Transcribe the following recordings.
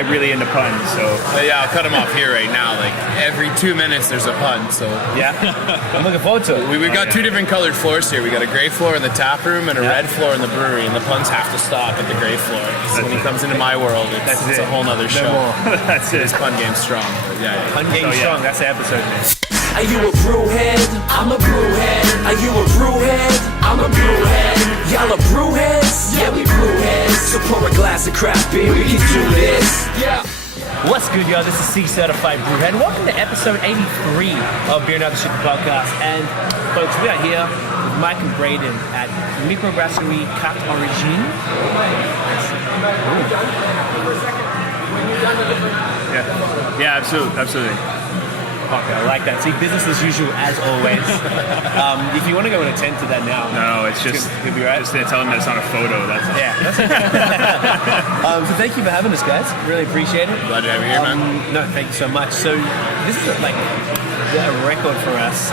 I'm really into puns, so Yeah, I'll cut them off here right now. Like every 2 minutes, there's a pun. So yeah, I'm looking forward to it. we've got two different colored floors here. We got a gray floor in the tap room and a red floor in the brewery. And the puns have to stop at the gray floor. So when he comes into my world, it's a whole nother show. That's it. His pun game's strong. Yeah. Pun game strong. That's the episode name. Are you a brewhead? I'm a brewhead. Are you a brewhead? I'm a brewhead. Y'all are brewheads? Yeah, we brewheads. So pour a glass of craft beer, we can do this. Yeah. What's good, y'all? This is C Certified Brewhead. Welcome to episode 83 of Beer and Other Shit podcast. And folks, we are here with Mike and Braden at Microbrasserie Carte Origine. Yeah, absolutely. Okay, I like that. See, business as usual, as always. If you want to go and attend to that now. No, it's just, you'll be right. Just tell them that it's not a photo. That's all. Yeah. So thank you for having us, guys. Really appreciate it. Glad to have you here, man. No, thank you so much. So this is like a record for us.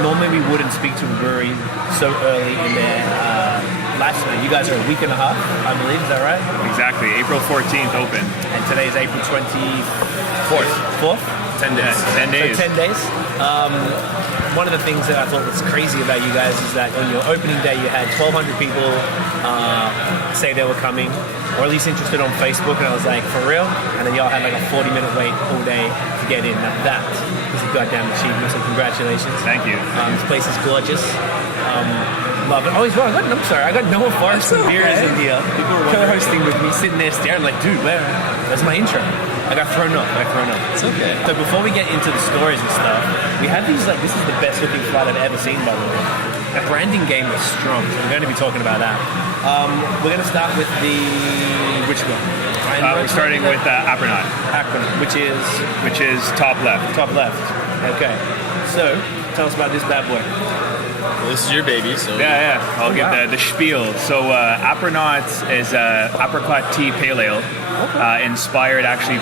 Normally we wouldn't speak to a brewery so early in their lifespan. You guys are a week and a half, I believe. Is that right? Exactly. April 14th open. And today is April 24th. 10 days. 10 days. So 10 days. One of the things that I thought was crazy about you guys is that on your opening day you had 1,200 people say they were coming, or at least interested on Facebook, and I was like, for real? And then y'all had like a 40-minute wait all day to get in. Now that is a goddamn achievement, so congratulations. Thank you. This place is gorgeous. Love it. Oh, he's wrong. I'm sorry. I got Noah Forrest from Beers in here, co-hosting with me, sitting there staring like, dude, where's my intro? I got thrown off. It's okay. So before we get into the stories and stuff, we have these like, this is the best looking flight I've ever seen, by the way. The branding game was strong, so we're going to be talking about that. We're going to start with which one? We're starting with Apriknot. Apriknot, which is top left. Top left. Okay. So tell us about this bad boy. Well, this is your baby, so Yeah. I'll give the spiel. So Apriknot is apricot tea pale ale. Inspired, actually,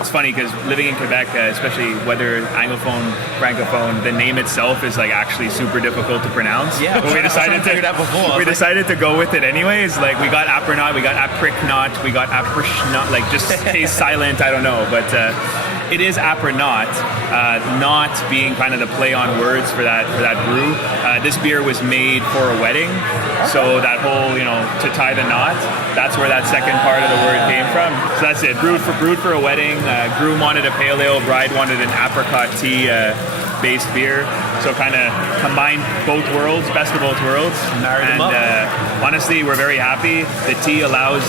it's funny because living in Quebec, especially whether Anglophone, Francophone, the name itself is like actually super difficult to pronounce. Yeah, but we decided to go with it anyways. Like we got Apriknot, we got Apriknot, we got Apriknot, like just stay silent. I don't know, but it is Apriknot, not being kind of the play on words for that brew. This beer was made for a wedding, so that whole to tie the knot. That's where that second part of the word came from. So that's it. Brewed for a wedding. Groom wanted a pale ale. Bride wanted an apricot tea based beer. So kind of combined both worlds, best of both worlds. Married them up. Honestly, we're very happy. The tea allows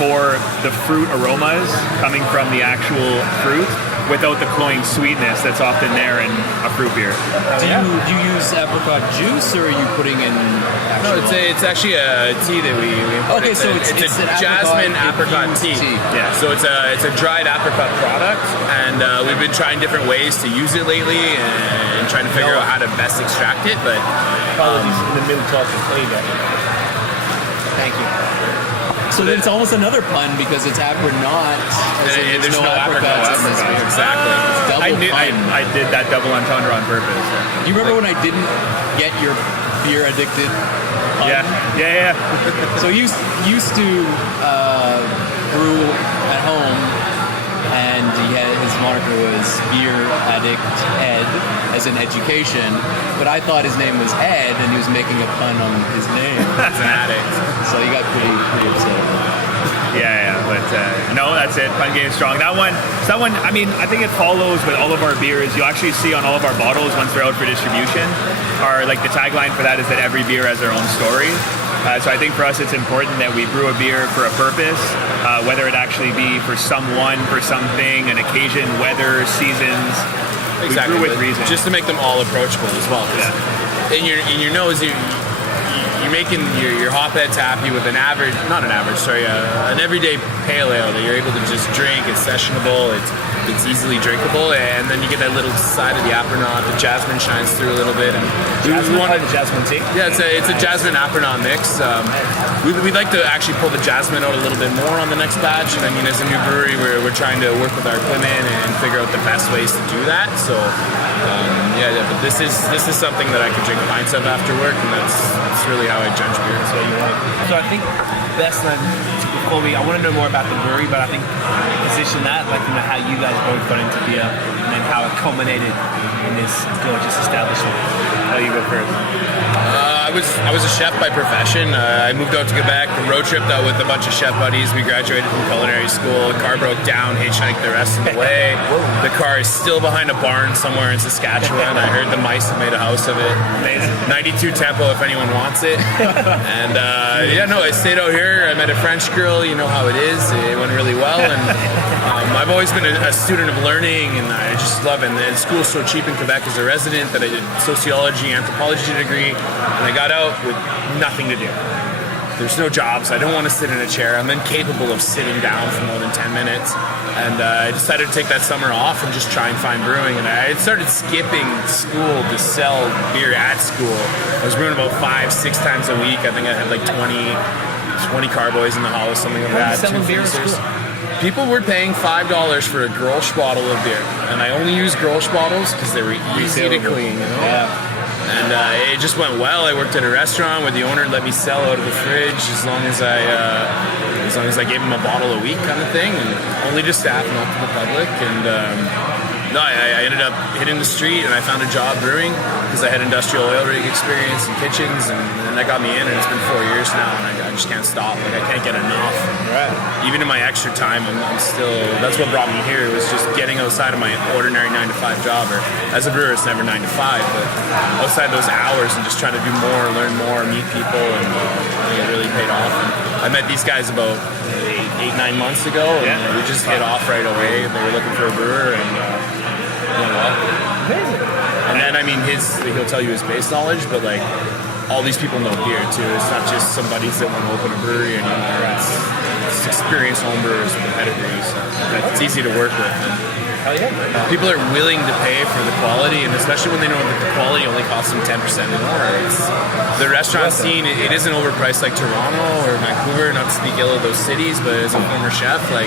for the fruit aromas coming from the actual fruit without the cloying sweetness that's often there in a fruit beer. Do you use apricot juice, or are you putting in No, it's actually a tea that we import. Okay, so it's a an jasmine apricot tea. Yeah, so it's a dried apricot product, and we've been trying different ways to use it lately and trying to figure out how to best extract it. But Apologies in the middle talking. There you go. Thank you. So then it's almost another pun because it's apricot. there's no apricots in this beer. Exactly. I did that double entendre on purpose. Do you remember when I didn't get your beer addicted pun? Yeah. So I used to brew at home, and his moniker was Beer Addict Ed, as in education. But I thought his name was Ed, and he was making a pun on his name. That's an addict. So he got pretty upset. Yeah, but no, that's it. Pun game strong. That one. I mean, I think it follows with all of our beers. You'll actually see on all of our bottles once they're out for distribution. Like the tagline for that is that every beer has their own story. So I think for us, it's important that we brew a beer for a purpose, whether it actually be for someone, for something, an occasion, weather, seasons. Exactly. We brew with reason. Just to make them all approachable as well. Yeah. In your nose, you're making your hopheads happy with an everyday pale ale that you're able to just drink. It's sessionable. It's easily drinkable, and then you get that little side of the Apriknot. The jasmine shines through a little bit. And The jasmine tea. Yeah, it's a jasmine Apriknot mix. We'd like to actually pull the jasmine out a little bit more on the next batch. And I mean, as a new brewery, we're trying to work with our equipment and figure out the best ways to do that. So but this is something that I could drink pints of after work, and that's really how I judge beer. So I think best line to I want to know more about the brewery, but I think position that, like, you know, how you guys both got into beer and then how it culminated in this gorgeous establishment. How you go first? I was a chef by profession. I moved out to Quebec, road tripped out with a bunch of chef buddies. We graduated from culinary school. The car broke down, hitchhiked the rest of the way. The car is still behind a barn somewhere in Saskatchewan. I heard the mice have made a house of it. Amazing. 92 tempo if anyone wants it. And I stayed out here. I met a French girl. You know how it is. It went really well. And I've always been a student of learning, and I just love it. And school's so cheap in Quebec as a resident that I did sociology, anthropology degree, and I got out with nothing to do. There's no jobs. I don't want to sit in a chair. I'm incapable of sitting down for more than 10 minutes. And I decided to take that summer off and just try and find brewing. And I started skipping school to sell beer at school. I was brewing about 5-6 times a week. I think I had like 20 carboys in the house, something like that. Selling beer at school? People were paying $5 for a Grolsch bottle of beer. And I only used Grolsch bottles because they were easy to clean, you know? Yeah. And it just went well. I worked at a restaurant where the owner let me sell out of the fridge as long as I gave him a bottle a week, kind of thing, and only to staff, not to the public. And I ended up hitting the street, and I found a job brewing because I had industrial oil rig experience in kitchens, and that got me in. And it's been 4 years now, and I just can't stop. Like, I can't get enough. Right. Even in my extra time, I'm still. That's what brought me here. It was just getting outside of my ordinary 9-to-5 job. Or as a brewer, it's never 9 to 5, but outside those hours and just trying to do more, learn more, meet people, and I think it really paid off. And I met these guys about 8-9 months ago, and we just hit off right away. They were looking for a brewer, and went well. Amazing. And then, I mean, he'll tell you his base knowledge, but like, all these people know beer too. It's not just some buddies that want to open a brewery anymore. It's experienced homebrewers with a pedigree, so it's easy to work with. Hell yeah. People are willing to pay for the quality, and especially when they know that the quality only costs them 10% more. The restaurant scene, it isn't overpriced like Toronto or Vancouver, not to speak ill of those cities, but as a former chef, like,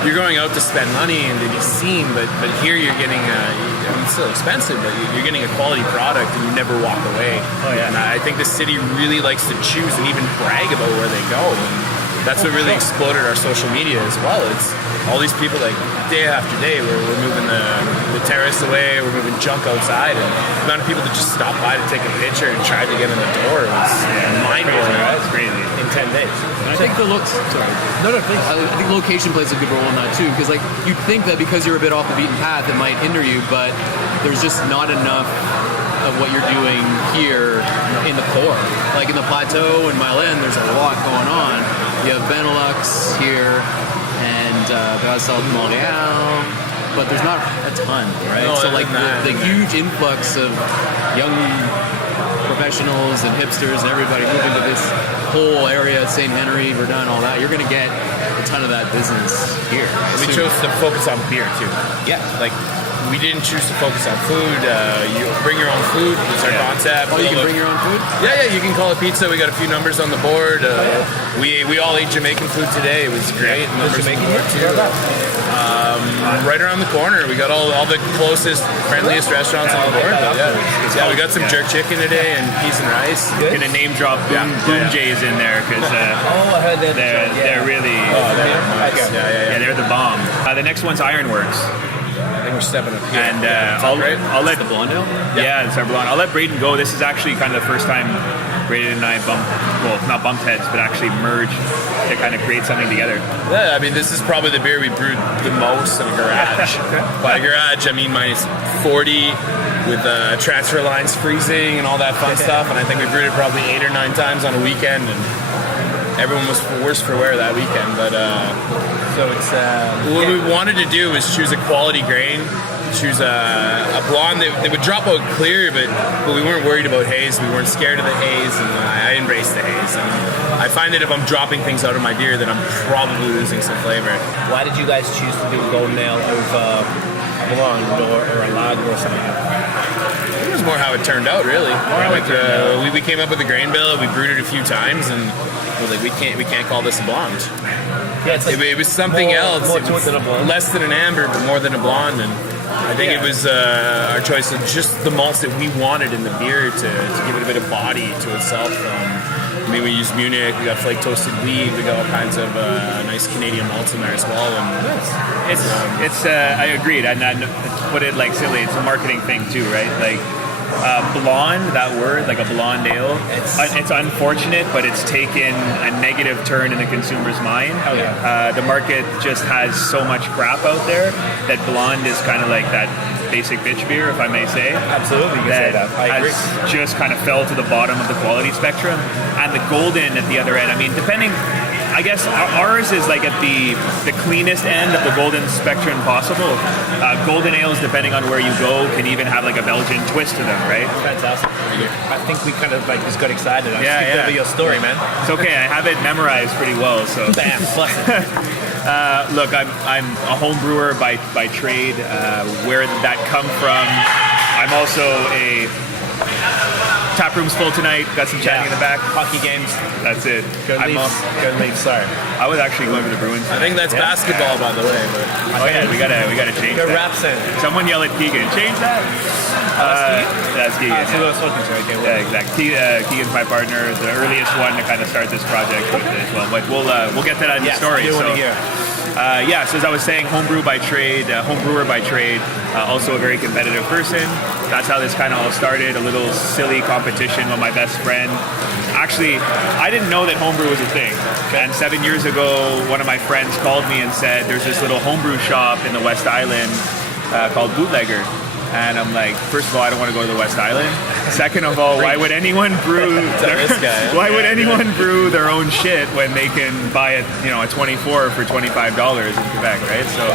you're going out to spend money and to be seen, but here you're getting, it's still expensive, but you're getting a quality product and you never walk away. Oh, yeah. And I think the city really likes to choose and even brag about where they go. And that's what really exploded our social media as well. It's all these people, like, day after day, we're moving the terrace away, we're moving junk outside, and the amount of people that just stopped by to take a picture and tried to get in the door was mind-blowing. That's crazy. In 10 days. I think the looks. Sorry. No, please. I think location plays a good role in that too, because like you'd think that because you're a bit off the beaten path, it might hinder you, but there's just not enough of what you're doing here in the core. Like in the Plateau and Milan, there's a lot going on. You have Benelux here and BAOS Montreal, but there's not a ton, right? No, so like the huge influx of young professionals and hipsters and everybody moving to this whole area, St. Henry, Verdun, all that, you're going to get a ton of that business here. We chose to focus on beer too. Yeah. Like, we didn't choose to focus on food. You bring your own food. It's our concept. Oh, you can bring your own food? Yeah, you can call it pizza. We got a few numbers on the board. We all ate Jamaican food today. It was great. Numbers on the board too. Right around the corner. We got all the closest, friendliest restaurants on the board. Yeah, we got some jerk chicken today and peas and rice. Gonna name drop Boom Jay's in there because I heard that. they're really they're the bomb. The next one's Ironworks. I think we're stepping up here. And I'll let The blonde ale? Yeah, it's our blonde. I'll let Braden go. This is actually kind of the first time Braden and I not bumped heads, but actually merged to kind of create something together. Yeah, I mean, this is probably the beer we brewed the most in a garage. By garage, I mean minus 40 with transfer lines freezing and all that fun stuff. And I think we brewed it probably 8 or 9 times on a weekend, and everyone was worse for wear that weekend. But So it's what we wanted to do was choose a quality grain, choose a blonde that would drop out clear, but we weren't worried about haze. We weren't scared of the haze, and I embraced the haze. And I find that if I'm dropping things out of my beer, that I'm probably losing some flavor. Why did you guys choose to do a golden ale over a blonde or a lager or something? It was more how it turned out, really. We came up with a grain bill. We brewed it a few times, and we're like, we can't call this a blonde. Yeah, it's like it was something else. More It was than a blonde. less than an amber, but more than a blonde. And I think it was our choice of just the malts that we wanted in the beer to give it a bit of body to itself. I mean, we use Munich. We got flake toasted wheat. We got all kinds of nice Canadian malts in there as well. And It's I agreed, and to put it like silly, it's a marketing thing too, right? Like blonde, that word, like a blonde ale, it's unfortunate, but it's taken a negative turn in the consumer's mind. The market just has so much crap out there that blonde is kind of like that basic bitch beer, if I may say. Absolutely, you can say that. I agree. Has just kind of fell to the bottom of the quality spectrum, and the golden at the other end. I mean, depending. I guess ours is like at the cleanest end of the golden spectrum possible. Golden ales, depending on where you go, can even have like a Belgian twist to them, right? Fantastic. I think we kind of like just got excited. Yeah. Over your story, man. It's okay. I have it memorized pretty well. So Bam. Plus look, I'm a home brewer by trade. Where did that come from? I'm also a tap room's full tonight. Got some chatting in the back. Hockey games. That's it. Go Leafs. Sorry. I was actually going to the Bruins. I think that's basketball, by the way. But Oh yeah, we gotta change Go that. Raps in. Someone yell at Keegan. Change that. That's Keegan. So that's what okay, Yeah, exactly. Keegan's my partner, the earliest one to kind of start this project with as well. But we'll get to that in the story. So, so as I was saying, home brewer by trade, also a very competitive person. That's how this kind of all started, a little silly competition with my best friend. Actually, I didn't know that homebrew was a thing. And 7 years ago, one of my friends called me and said, there's this little homebrew shop in the West Island called Bootlegger. And I'm like, first of all, I don't want to go to the West Island. Second of all, why would anyone brew brew their own shit when they can buy it, at 24 for $25 in Quebec, right? So,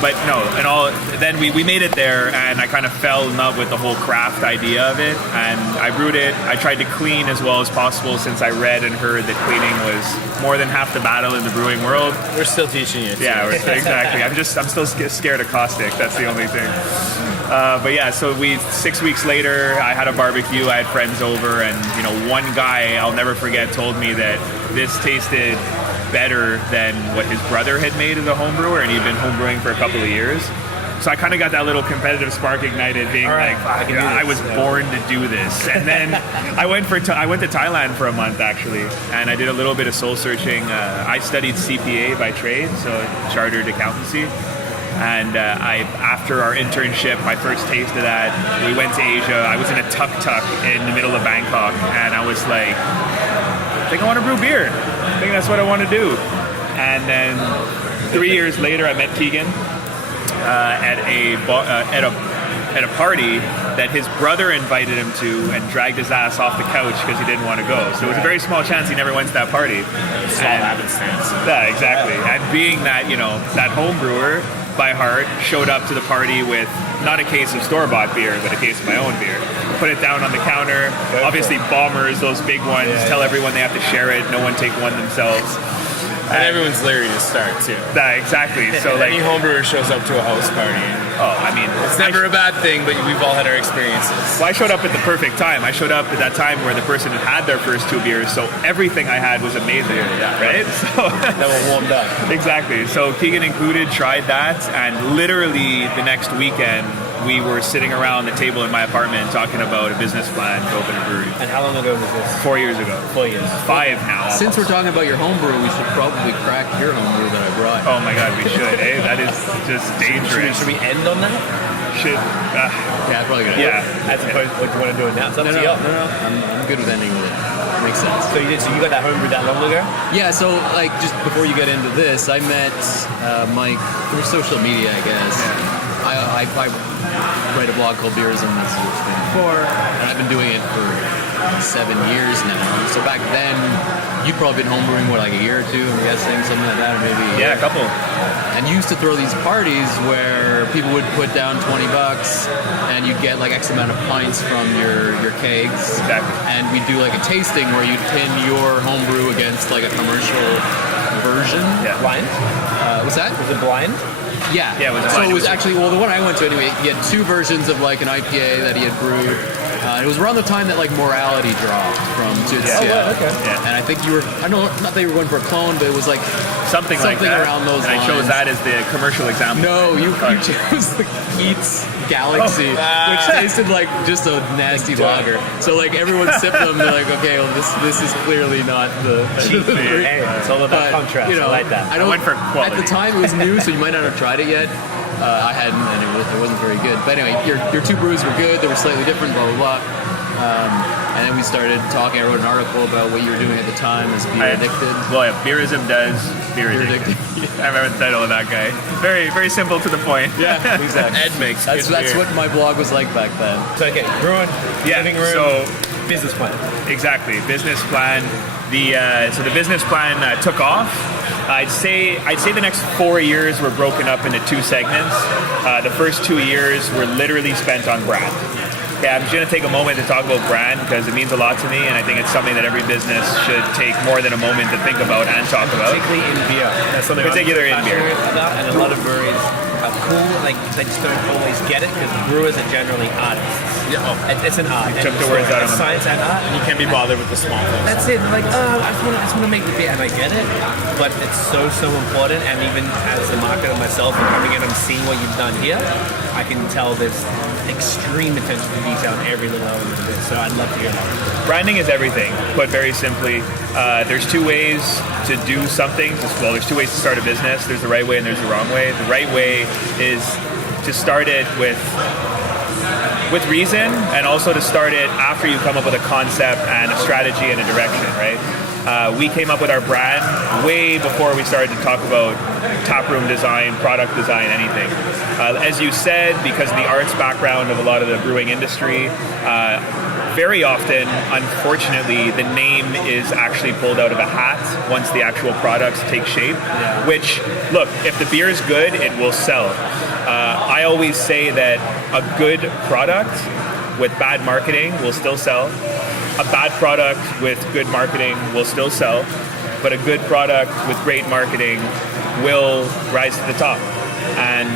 but no, then we made it there, and I kind of fell in love with the whole craft idea of it, and I brewed it. I tried to clean as well as possible, since I read and heard that cleaning was more than half the battle in the brewing world. we're still teaching you. Yeah, exactly. I'm still scared of caustic. That's the only thing. But yeah, so 6 weeks later, I had a barbecue. I had friends over, and one guy I'll never forget told me that this tasted better than what his brother had made as a home brewer, and he'd been home brewing for a couple of years. So I kind of got that little competitive spark ignited, being I was born to do this. And then I went to Thailand for a month, actually, and I did a little bit of soul searching. I studied CPA by trade, so chartered accountancy. And after our internship, my first taste of that, we went to Asia. I was in a tuk-tuk in the middle of Bangkok, and I was like, I think I want to brew beer. I think that's what I want to do. And then 3 years later, I met Keegan at a party that his brother invited him to, and dragged his ass off the couch because he didn't want to go. So it was a very small chance he never went to that party. Yeah, exactly. And being that, that home brewer by heart, showed up to the party with not a case of store-bought beer, but a case of my own beer. Put it down on the counter. Obviously bombers, those big ones, tell everyone they have to share it. No one take one themselves. And everyone's leery to start too. Exactly. So any homebrewer shows up to a house party. It's never a bad thing, but we've all had our experiences. Well, I showed up at the perfect time. I showed up at that time where the person had their first 2 beers, so everything I had was amazing. Right? So that was warmed up. Exactly. So Keegan included tried that, and literally the next weekend we were sitting around the table in my apartment talking about a business plan to open a brewery. And how long ago was this? 4 years ago. 4 years. 5 now. Since we're talking about your homebrew, we should probably crack your homebrew that I brought. Oh my God, we should. That is just dangerous. Should we end on that? Yeah, probably good. Yeah. As opposed to what do you want to do it now? It's up to you. No. I'm good with ending with it. Makes sense. So you got that homebrew that long ago? Yeah, so just before you get into this, I met Mike through social media, I guess. Yeah. I write a blog called Beerism, as you explained before, and I've been doing it for 7 years now. So back then, you'd probably been homebrewing, like a year or two, I'm guessing, something like that, or maybe a couple. And you used to throw these parties where people would put down $20 and you'd get like X amount of pints from your kegs. Exactly. And we'd do like a tasting where you'd pin your homebrew against like a commercial version. Yeah. Blind? What's that? Was it blind? Yeah. Yeah, it was so blind. it was actually, the one I went to anyway, he had 2 versions of like an IPA that he had brewed. It was around the time that like Morality dropped from Yeah. And I think you were, I know, not that you were going for a clone, but it was like Something like that. around those and lines. I chose that as the commercial example. No, you chose the Keats Galaxy, which tasted like just a nasty lager. So like everyone sipped them, they're like, okay, well this is clearly not the cheap beer. Hey, it's all about contrast. You know, I like that. I don't, went for quality. At the time, it was new, so you might not have tried it yet. I hadn't, and it wasn't very good. But anyway, your two brews were good. They were slightly different, blah, blah, blah. And then we started talking. I wrote an article about what you were doing at the time as Beer Addicted. Well, yeah, Beerism does Beer Addicted. I remember the title of that guy. Very, very simple to the point. Yeah, exactly. Ed makes That's good beer. what my blog was like back then. So okay, brewing, Yeah, living room, so business plan. exactly, business plan. So the business plan took off. I'd say the next 4 years were broken up into two segments. The first 2 years were literally spent on brand. Okay, I'm just going to take a moment to talk about brand because it means a lot to me, and I think it's something that every business should take more than a moment to think about and talk about. Particularly in beer. That's something Particularly in beer. about, and a lot of breweries are cool, like they just don't always get it because brewers are generally artists. Yeah, oh, It's an art. took the words out of my Science and art. and you can't be bothered with the small things. That's it. Like, I just want to make the beer, and I get it, but it's so important. And even as a marketer myself, and coming in and seeing what you've done here, I can tell there's extreme attention to detail in every little element of it. So I'd love to hear that. Branding is everything. Put very simply, there's two ways to do something. Well, there's two ways to start a business. There's the right way and there's the wrong way. The right way is to start it with reason, and also to start it after you come up with a concept and a strategy and a direction, right? We came up with our brand way before we started to talk about taproom design, product design, anything. As you said, because of the arts background of a lot of the brewing industry, very often, unfortunately, the name is actually pulled out of a hat once the actual products take shape. Yeah. Which, look, if the beer is good, it will sell. I always say that a good product with bad marketing will still sell. A bad product with good marketing will still sell. But a good product with great marketing will rise to the top. And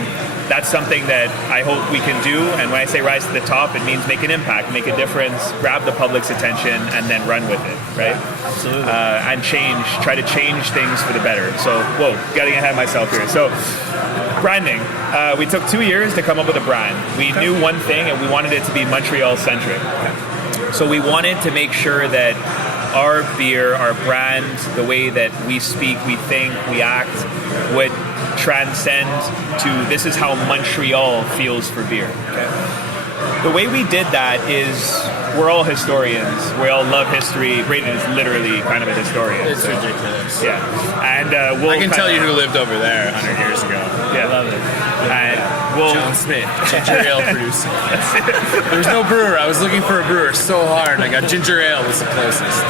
that's something that I hope we can do. And when I say rise to the top, it means make an impact, make a difference, grab the public's attention, and then run with it, right? Absolutely. And try to change things for the better. So, whoa, getting ahead of myself here. So, branding. We took 2 years to come up with a brand. We knew one thing, and we wanted it to be Montreal-centric. So we wanted to make sure that our beer, our brand, the way that we speak, we think, we act, would transcend to this is how Montreal feels for beer. Okay. The way we did that is we're all historians. We all love history. Braden is literally kind of a historian. It's ridiculous. Yeah. And we'll I can tell you who lived over there 100 years ago. Yeah. Love it. And we'll John Smith, ginger ale producer. There was no brewer. I was looking for a brewer so hard. I got ginger ale was the closest.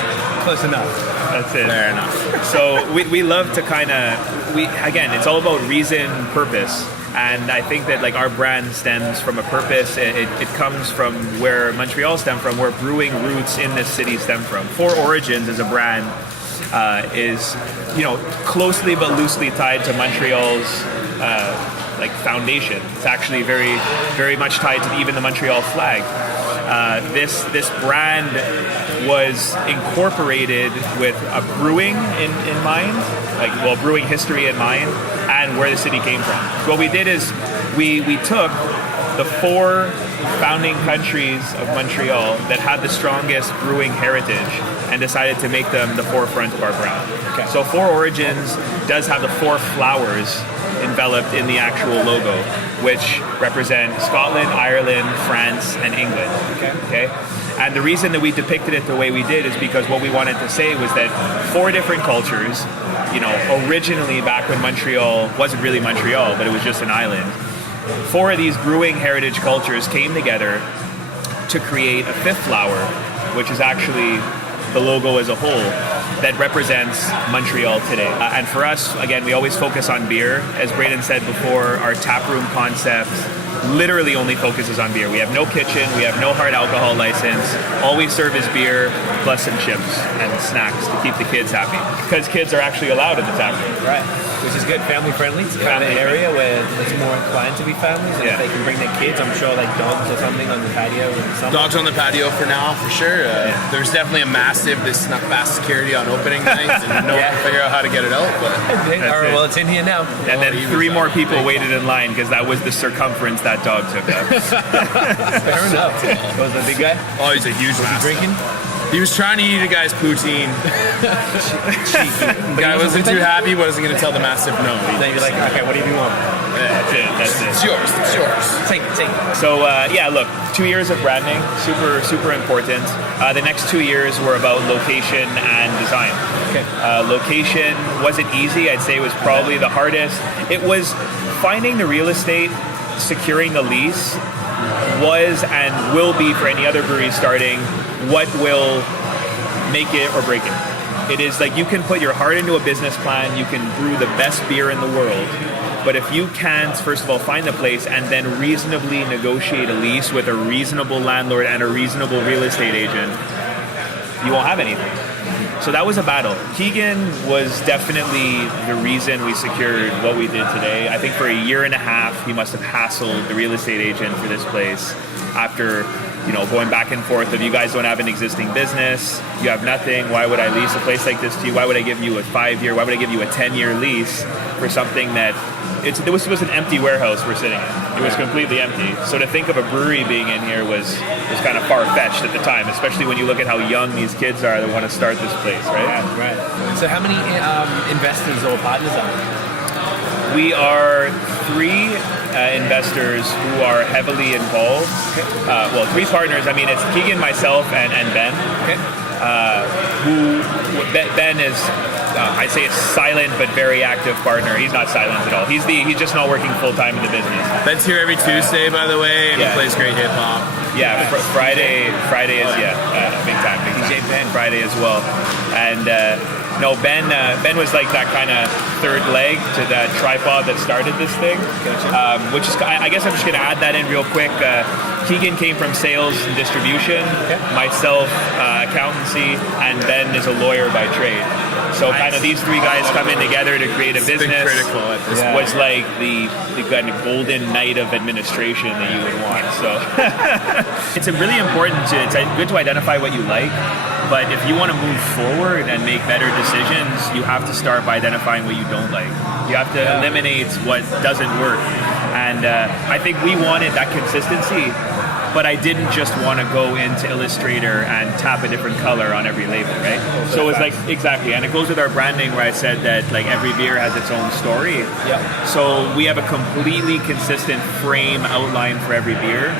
Close enough. That's it. Fair enough. So we love to kind of, again, it's all about reason, purpose. And I think that like our brand stems from a purpose. It comes from where Montreal stemmed from, where brewing roots in this city stem from. Four Origins as a brand is, closely but loosely tied to Montreal's like foundation. It's actually very, very much tied to even the Montreal flag. This brand was incorporated with a brewing in mind, brewing history in mind, and where the city came from. So what we did is we took the four founding countries of Montreal that had the strongest brewing heritage and decided to make them the forefront of our brand. Okay. So Four Origins does have the four flowers enveloped in the actual logo, which represent Scotland, Ireland, France, and England. Okay? And the reason that we depicted it the way we did is because what we wanted to say was that four different cultures, originally back when Montreal wasn't really Montreal, but it was just an island, four of these brewing heritage cultures came together to create a fifth flower, which is actually the logo as a whole, that represents Montreal today. And for us, again, we always focus on beer. As Braden said before, our taproom concept literally only focuses on beer. We have no kitchen, we have no hard alcohol license. All we serve is beer, plus some chips and snacks to keep the kids happy. Because kids are actually allowed in the taproom. Right. which is good, family friendly. It's kind of an area where it's more inclined to be families, and if they can bring their kids, I'm sure like dogs or something on the patio. Dogs on the patio for now, for sure. There's definitely a massive, this not fast security on opening nights, and no one can figure out how to get it out. But all right, well, it's in here now. And then 3 more people waited in line because that was the circumference that dog took up. Fair enough. Was the big guy? Oh, he's a huge mastiff. Drinking? He was trying to eat a guy's poutine. The guy wasn't too happy, wasn't going to tell the mastiff no. Then you're like, okay, what do you want? That's it. It's yours. It's yours. Take it. So look, 2 years of branding, super important. The next 2 years were about location and design. Okay. Location wasn't easy. I'd say it was probably the hardest. It was finding the real estate, securing the lease was and will be for any other brewery starting what will make it or break it. It is like you can put your heart into a business plan, you can brew the best beer in the world, but if you can't, first of all, find the place and then reasonably negotiate a lease with a reasonable landlord and a reasonable real estate agent, you won't have anything. So that was a battle. Keegan was definitely the reason we secured what we did today. I think for a year and a half, he must have hassled the real estate agent for this place after, going back and forth of you guys don't have an existing business, you have nothing, why would I lease a place like this to you? Why would I give you a 5-year, why would I give you a 10-year lease for something that it was an empty warehouse we're sitting in. It was completely empty. So to think of a brewery being in here was kind of far-fetched at the time, especially when you look at how young these kids are that want to start this place, right? Right. So how many investors or partners are there? We are 3 investors who are heavily involved. 3 partners. I mean, it's Keegan, myself, and Ben. Okay. Ben is, I'd say, a silent but very active partner. He's not silent at all. He's just not working full time in the business. Ben's here every Tuesday, by the way, and he plays great hip hop. Yeah, Friday is big time. DJ Ben. Friday as well, and. No, Ben was like that kind of third leg to that tripod that started this thing. Gotcha. Which is, I guess I'm just going to add that in real quick. Keegan came from sales and distribution, myself accountancy, and Ben is a lawyer by trade. So kind of these 3 guys come in together to create a business. Been critical at this point. Was like the kind of golden night of administration that you would want. So it's really important it's good to identify what you like. But if you want to move forward and make better decisions, you have to start by identifying what you don't like. You have to eliminate what doesn't work. And I think we wanted that consistency, but I didn't just want to go into Illustrator and tap a different color on every label, right? So it's like, exactly. And it goes with our branding where I said that like every beer has its own story. Yeah. So we have a completely consistent frame outline for every beer.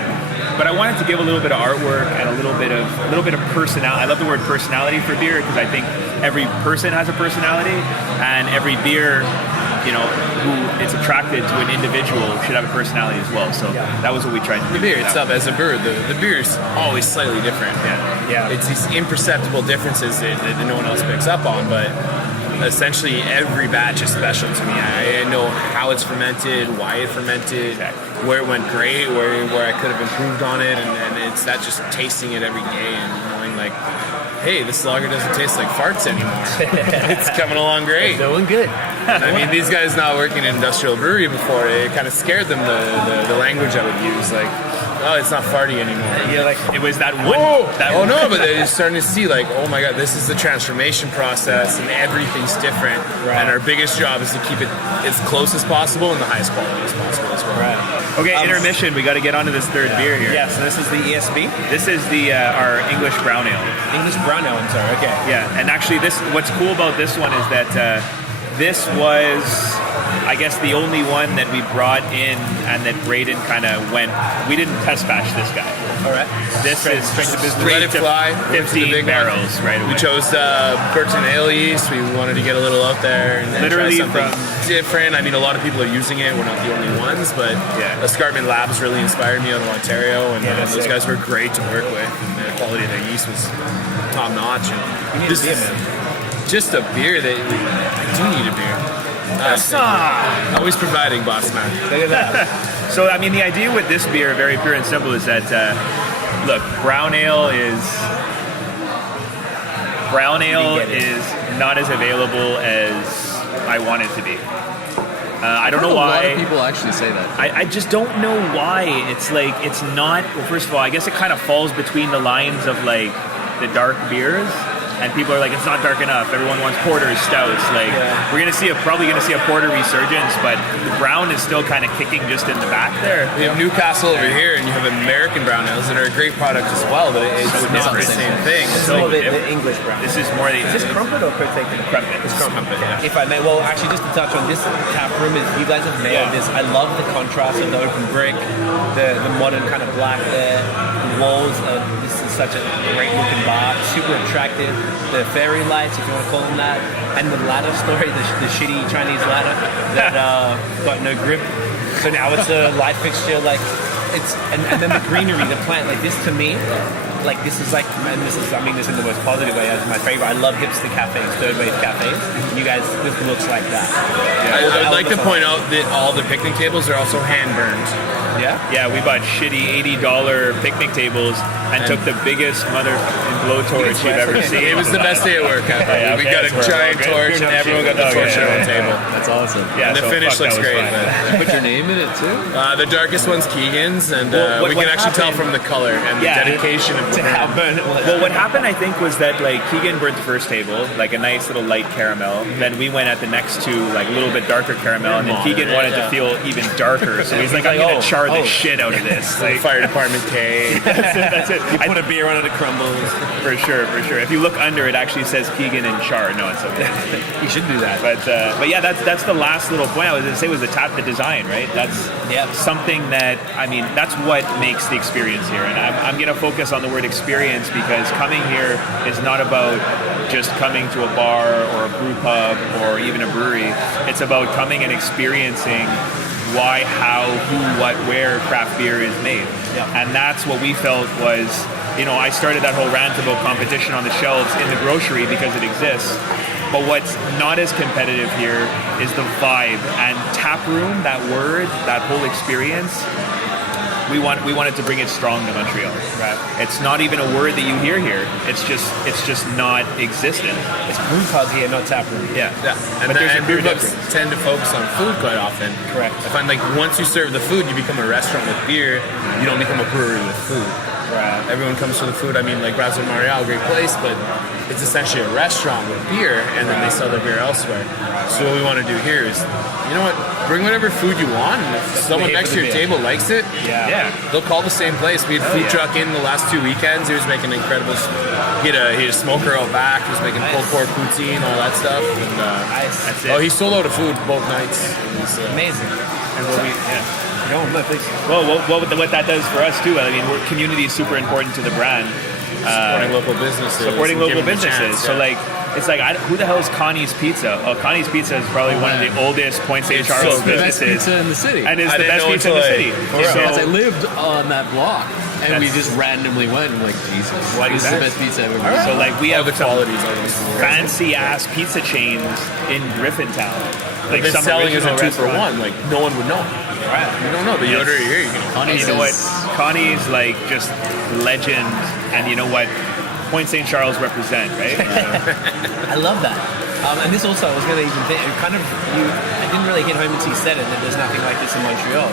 But I wanted to give a little bit of artwork and a little bit of personality. I love the word personality for beer because I think every person has a personality, and every beer, who it's attracted to an individual should have a personality as well. So that was what we tried to do. The beer itself, as a brewer, the beer is always slightly different. Yeah. It's these imperceptible differences that no one else picks up on, but essentially every batch is special to me. I know how it's fermented, why it fermented, where it went great, where I could have improved on it, and it's that just tasting it every day and knowing like, hey, this lager doesn't taste like farts anymore. It's coming along great. Doing good. I mean, these guys not working in industrial brewery before, it kind of scared them, the language I would use, like, oh, it's not farty anymore. You're like, it was that one. No, but they're starting to see like, oh my god, this is the transformation process, and everything's different. Right. And our biggest job is to keep it as close as possible and the highest quality as possible as well. right. Okay, intermission. We got to get onto this third beer here. Yeah, so this is the ESB. This is the our English brown ale. English brown ale, I'm sorry. Okay. Yeah, and actually, what's cool about this one is that this was, I guess, the only one that we brought in and that Braden kind of went. We didn't test batch this guy. All right. This is straight to business. Let it fly. 15 barrels right away. We chose Burton Ale yeast. We wanted to get a little out there and Literally try something from different. I mean, a lot of people are using it. We're not the only ones, but Escarpment Labs really inspired me out of Ontario, and those guys were great to work with, and the quality of their yeast was top notch. And this is just a beer that I do need a beer. Always providing, boss man. Look at that. So, I mean, the idea with this beer, very pure and simple, is that, look, brown ale is not as available as I want it to be. I don't know A lot why. of people actually say that. I just don't know why. It's like, it's not, well, first of all, I guess it kind of falls between the lines of like the dark beers. And people are like, it's not dark enough. Everyone wants porters, stouts. Like, we're probably gonna see a porter resurgence, but the brown is still kind of kicking just in the back there. You have Newcastle over here, and you have American brown ales that are a great product as well, but it's not the same thing. It's So more the English brown. This is more the. Is this Krumpet or Côté? Krumpet? It's Krumpet. yeah. If I may, well, actually, just to touch on this tap room, is you guys have nailed this. I love the contrast of the open brick, the modern kind of black there, the walls. This is such a great looking bar, super attractive. The fairy lights, if you want to call them that, and the ladder story, the shitty Chinese ladder that got no grip. So now it's a light fixture, like it's, and then the greenery, the plant, like this to me, like this is like, and this is, I mean this in the most positive way, as my favorite. I love hipster cafes, third wave cafes. You guys, this looks like that. I'd like to point out that all the picnic tables are also hand burned. Yeah, we bought shitty $80 picnic tables and took the biggest motherfucking blowtorch you've ever seen. It was the best day at work. We got a giant torch, and everyone got the torch on the table. That's awesome. Yeah, And the so finish fuck, looks that was great. fun. Put your name in it too. But, the darkest one's Keegan's, and Well, we what can actually tell happened- from the color and the Yeah, dedication of the To how brand. burn it was. Well, what happened, I think, was that like Keegan burnt the first table, like a nice little light caramel. Then we went at the next two, like a little bit darker caramel, and then Keegan wanted to feel even darker. So he's like, I'm gonna char the shit out of this. Like, Fire department K. that's it. You put a beer on it, it crumbles. For sure, for sure. If you look under, it actually says Keegan and char. No, it's okay. You should do that. But yeah, that's the last little point I was gonna say was the design, right? That's something that, I mean, that's what makes the experience here. And I'm gonna focus on the word experience because coming here is not about just coming to a bar or a brew pub or even a brewery. It's about coming and experiencing why, how, who, what, where craft beer is made. And that's what we felt was, I started that whole rant about competition on the shelves in the grocery because it exists. But what's not as competitive here is the vibe and tap room, that word, that whole experience. We wanted to bring it strong to Montreal. Right. It's not even a word that you hear here. It's just not existent. It's brew pubs here, not tap room. Yeah. And, But there's a brew clear pubs difference. tend to focus on food quite often. Correct. I find like once you serve the food, you become a restaurant with beer. You don't become a brewery with food. Right. Everyone comes for the food. I mean, like Braden Marial, great place, but it's essentially a restaurant with beer, and then they sell their beer elsewhere. So what we want to do here is, you know what? Bring whatever food you want, and if someone here next for to the your beer. table likes it, Yeah. they'll call the same place. We had food truck in the last 2 weekends. He was making incredible. He had a smoker out back. He was making pulled pork poutine, all that stuff. And, Nice. That's it. oh, he sold out of food both nights. It was, Amazing. And what we, No, please. Well, what that does for us too, I mean, community is super important to the brand. supporting local businesses. Supporting and local giving them a businesses. chance, So yeah. like, it's like, who the hell is Connie's Pizza? Oh, Connie's Pizza is probably one of the oldest Point St. It's Charles so good. The best businesses. pizza in the city. And it's I the didn't best know pizza in the until city. Because I So, lived on that block, and we That's- just randomly went and like, Jesus, What this is is the that? best pizza I've ever had. so like we all have the some qualities of this. fancy ass pizza chains in Griffintown. Like Like been some selling as a original 2 for restaurant. 1. Like no one would know. Right. You don't know, but you Yes. order it here, you can. Connie's You know what? is- Connie's like just legend, and you know what? Point St. Charles represent, right? I love that. And this also, I was going to even think, I didn't really hit home until you said it, that there's nothing like this in Montreal.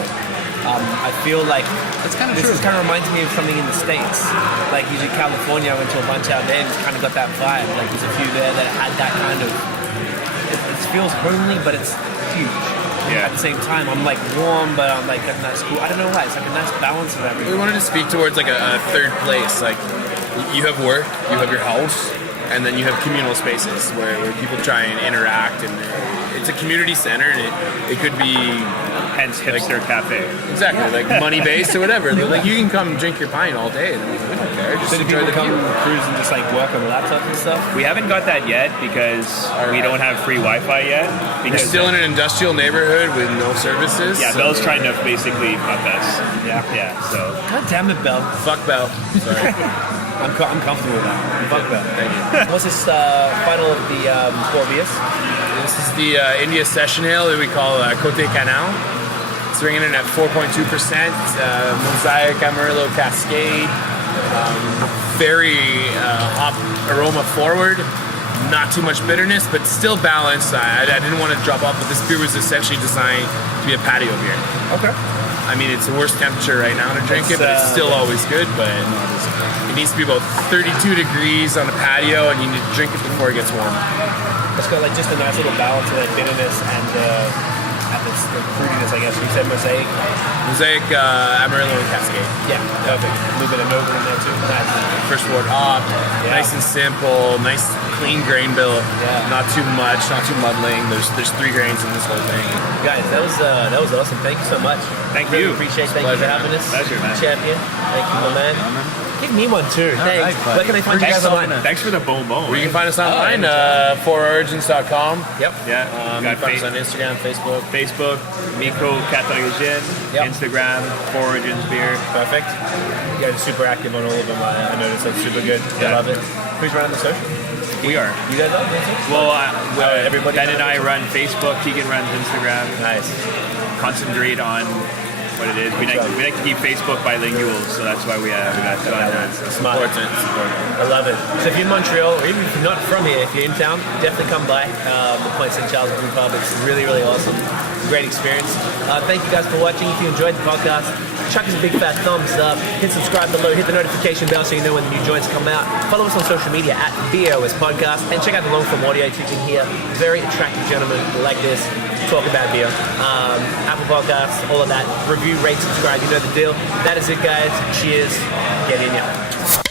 I feel like That's kind of this true. kind of reminds me of something in the States. Like usually California, I went to a bunch out there and it's kind of got that vibe. Like there's a few there that had that kind of, it feels homely, but it's huge. Yeah. At the same time, I'm like warm, but I'm like a nice cool. I don't know why. It's like a nice balance of We everything. wanted to speak towards like a third place. Like you have work, you have your house, and then you have communal spaces where people try and interact, and it's a community center, and it could be Hence hipster cafe. exactly like money based or whatever. But, like you can come drink your pint all day, and we don't care. Just So do enjoy people the come view. cruise and just like work on laptops and stuff? We haven't got that yet because we don't have free Wi-Fi yet. We're Because still in an industrial neighborhood with no services. yeah, so- Bell's trying to basically fuck us. Yeah. So God damn it, Bell. Fuck Bell. Sorry. I'm comfortable with that. Fuck Bell. Thank you. What's this final of the 4 beers? This is the India Session Ale that we call Côté Canal. It's ringing in at 4.2%. Mosaic Amarillo Cascade. Very hop aroma forward. not too much bitterness, but still balanced. I didn't want to drop off, but this beer was essentially designed to be a patio beer. Okay. I mean, it's the worst temperature right now to drink it, but it's still always good. But it needs to be about 32 degrees on the patio, and you need to drink it before it gets warm. It's got like just a nice little balance of that bitterness and the fruitiness, I guess. You said Mosaic. Mosaic, Amarillo, and Cascade. Yeah, perfect. A little bit of Nova in there too. Nice. First word hopped, Yeah. nice and simple, nice clean grain bill. Yeah. Not too much, not too muddling. There's 3 grains in this whole thing. Guys, that was awesome. Thank you so much. Thank Really you. appreciate. Thank you for having us. Pleasure, man. Champion. Thank you, my man. Give me one too. Thanks. right, Where can I find you guys online? Thanks for the bon. Or you can find us online, fororigins.com. Yep. Yeah, You can find us on Instagram, Facebook. Micro Catalogien, Yep. Instagram, Four Origins Beer. Perfect. You guys are super active on all of them. I noticed that's super good. I Yeah. love it. Who's running the social? We are. You guys are? That's it? Well, everybody Ben and runs I run Facebook. Keegan runs Instagram. Nice. Concentrate on what it is. We like to keep Facebook bilingual, so that's why we got it on there. Smart. I love it. So if you're in Montreal, or even if you're not from here, if you're in town, definitely come by the Point St. Charles Brew Pub. It's really, really awesome. Great experience. Thank you guys for watching. If you enjoyed the podcast, chuck us a big fat thumbs up. Hit subscribe below. Hit the notification bell so you know when the new joints come out. Follow us on social media at BAOS Podcast. And check out the long form audio teaching here. Very attractive gentlemen like this. Talk about beer. Apple Podcasts, all of that. Review, rate, subscribe. You know the deal. That is it, guys. Cheers. Get in ya.